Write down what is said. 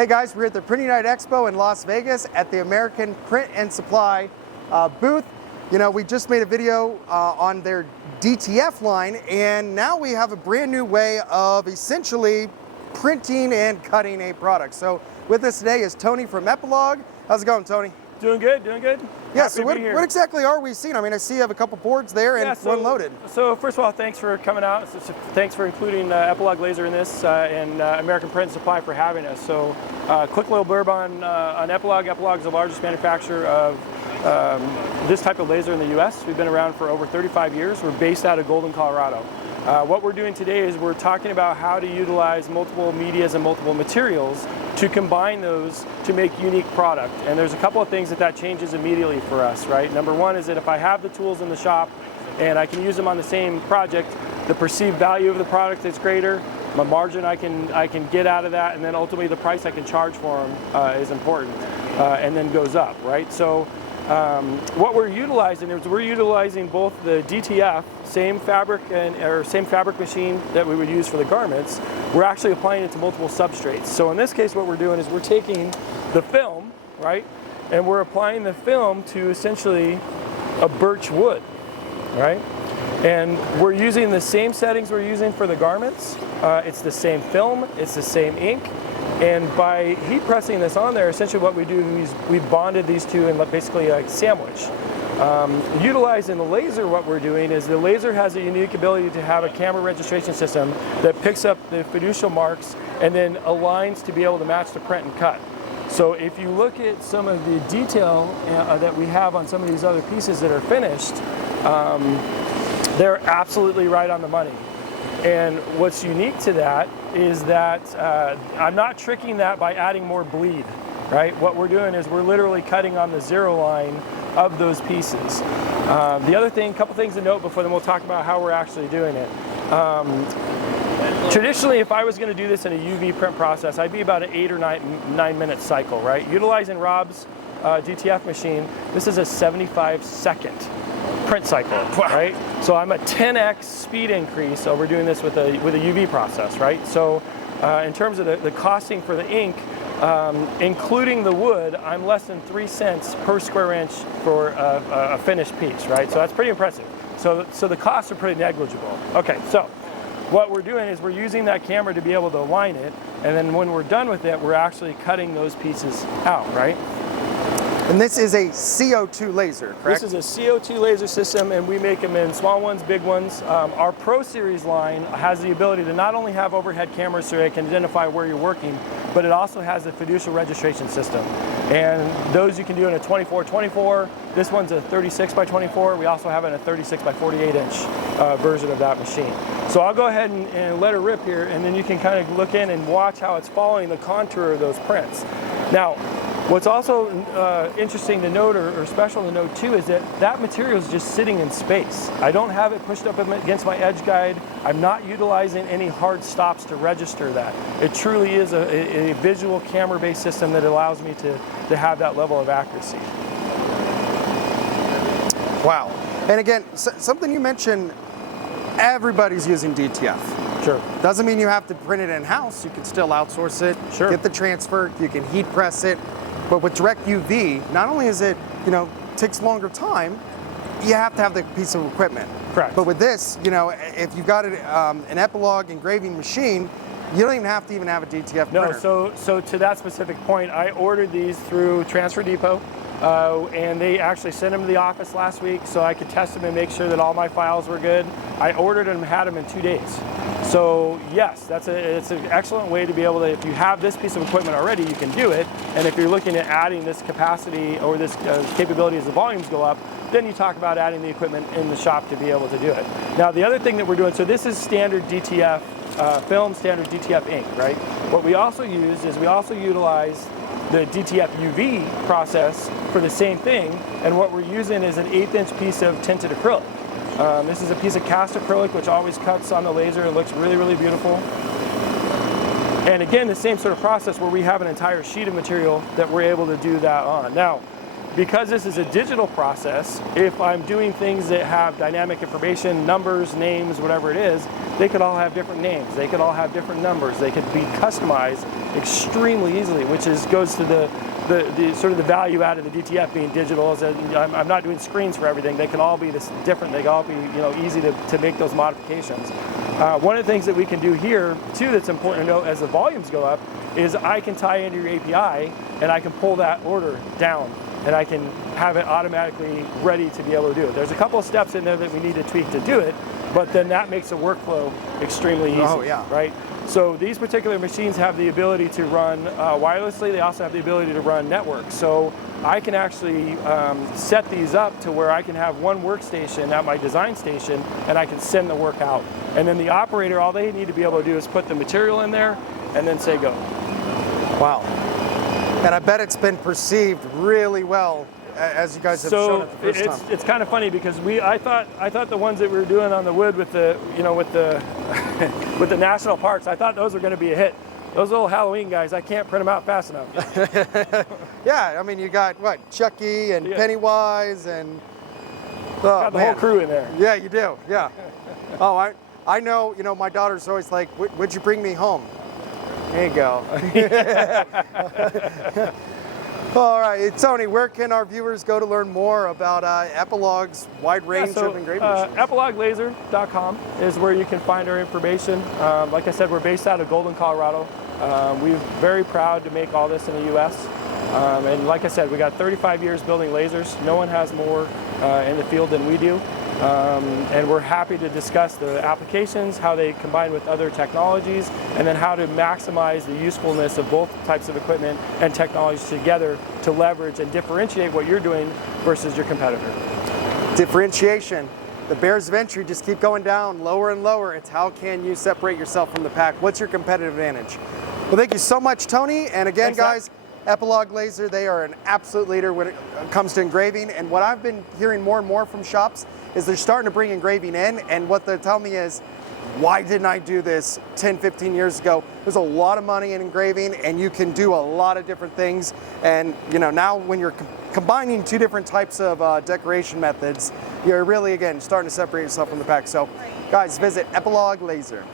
Hey guys, we're at the Printing Night Expo in Las Vegas at the American Print and Supply booth. You know, we just made a video on their DTF line, and now we have a brand new way of essentially printing and cutting a product. So with us today is Tony from Epilogue. How's it going, Tony? Doing good, doing good. Yeah, so what exactly are we seeing? I mean, I see you have a couple boards there and one loaded. So first of all, thanks for coming out. Thanks for including Epilogue Laser in this and American Print and Supply for having us. So quick little blurb on Epilogue. Epilogue is the largest manufacturer of this type of laser in the U.S. We've been around for over 35 years. We're based out of Golden, Colorado. What we're doing today is we're talking about how to utilize multiple medias and multiple materials to combine those to make unique product. And there's a couple of things that changes immediately for us, right? Number one is that if I have the tools in the shop and I can use them on the same project, the perceived value of the product is greater, my margin I can get out of that, and then ultimately the price I can charge for them is important and then goes up, right? So what we're utilizing is we're utilizing both the DTF, same fabric same fabric machine that we would use for the garments. We're actually applying it to multiple substrates. So in this case, what we're doing is we're taking the film, right, and we're applying the film to essentially a birch wood, right? And we're using the same settings we're using for the garments. It's the same film, it's the same ink. And by heat pressing this on there, essentially what we do is we bonded these two in basically a sandwich. Utilizing the laser, what we're doing is the laser has a unique ability to have a camera registration system that picks up the fiducial marks and then aligns to be able to match the print and cut. So if you look at some of the detail that we have on some of these other pieces that are finished, they're absolutely right on the money. And what's unique to that is that I'm not tricking that by adding more bleed, right? What we're doing is we're literally cutting on the zero line of those pieces. The other thing, couple things to note before then we'll talk about how we're actually doing it. Traditionally, if I was going to do this in a UV print process, I'd be about an 8 or 9 minute cycle, right? Utilizing Rob's DTF machine, this is a 75-second print cycle, right? So I'm a 10x speed increase over doing this with a UV process, right? So in terms of the costing for the ink, including the wood, I'm less than 3 cents per square inch for a finished piece, right? So that's pretty impressive. So the costs are pretty negligible. Okay, so what we're doing is we're using that camera to be able to align it, and then when we're done with it, we're actually cutting those pieces out, right? And this is a CO2 laser, correct? This is a CO2 laser system, and we make them in small ones, big ones. Our Pro Series line has the ability to not only have overhead cameras so it can identify where you're working, but it also has a fiducial registration system. And those you can do in a 24x24. This one's a 36x24. We also have it in a 36x48 inch version of that machine. So I'll go ahead and let her rip here, and then you can kind of look in and watch how it's following the contour of those prints. Now, what's also interesting to note or special to note too is that material is just sitting in space. I don't have it pushed up against my edge guide. I'm not utilizing any hard stops to register that. It truly is a visual camera-based system that allows me to have that level of accuracy. Wow. And again, something you mentioned, everybody's using DTF. Sure. Doesn't mean you have to print it in-house. You can still outsource it, sure, get the transfer, you can heat press it. But with direct UV, not only is it, takes longer time, you have to have the piece of equipment. Correct. But with this, if you've got an Epilogue engraving machine, you don't even have to have a DTF printer. No, so to that specific point, I ordered these through Transfer Depot, and they actually sent them to the office last week so I could test them and make sure that all my files were good. I ordered them and had them in 2 days. So yes, it's an excellent way to be able to, if you have this piece of equipment already, you can do it. And if you're looking at adding this capacity or this capability as the volumes go up, then you talk about adding the equipment in the shop to be able to do it. Now the other thing that we're doing, so this is standard DTF film, standard DTF ink, right? What we also use is we also utilize the DTF UV process for the same thing, and what we're using is an 1/8 inch piece of tinted acrylic. This is a piece of cast acrylic which always cuts on the laser and looks really, really beautiful. And again, the same sort of process where we have an entire sheet of material that we're able to do that on. Now, because this is a digital process, if I'm doing things that have dynamic information, numbers, names, whatever it is, they could all have different names. They could all have different numbers. They could be customized extremely easily, which goes to the sort of the value out of the DTF being digital. Is that I'm not doing screens for everything. They can all be different. They can all be easy to make those modifications. One of the things that we can do here too that's important to note as the volumes go up is I can tie into your API and I can pull that order down and I can have it automatically ready to be able to do it. There's a couple of steps in there that we need to tweak to do it, but then that makes the workflow extremely easy. Oh, yeah. Right? So these particular machines have the ability to run wirelessly. They also have the ability to run network. So I can actually set these up to where I can have one workstation at my design station and I can send the work out. And then the operator, all they need to be able to do is put the material in there and then say go. Wow. And I bet it's been perceived really well as you guys have shown it the first time. It's kind of funny because I thought the ones that we were doing on the wood with the with the with the national parks, I thought those were going to be a hit. Those little Halloween guys, I can't print them out fast enough. Yeah, I mean you got what, Chucky and Pennywise and got the whole crew in there. Yeah, you do. Yeah. Oh, I know. My daughter's always like, "Would you bring me home?" There you go. All right, Tony, where can our viewers go to learn more about Epilog's wide range of engraving machines? EpilogLaser.com is where you can find our information. Like I said, we're based out of Golden, Colorado. We're very proud to make all this in the U.S. And like I said, we got 35 years building lasers. No one has more in the field than we do. And we're happy to discuss the applications, how they combine with other technologies, and then how to maximize the usefulness of both types of equipment and technologies together to leverage and differentiate what you're doing versus your competitor. Differentiation. The barriers of entry just keep going down, lower and lower. It's how can you separate yourself from the pack? What's your competitive advantage? Well, thank you so much, Tony. And again, guys, Epilog Laser, they are an absolute leader when it comes to engraving. And what I've been hearing more and more from shops is they're starting to bring engraving in, and what they tell me is, why didn't I do this 10, 15 years ago? There's a lot of money in engraving, and you can do a lot of different things. And now when you're combining two different types of decoration methods, you're really, again, starting to separate yourself from the pack. So guys, visit Epilog Laser.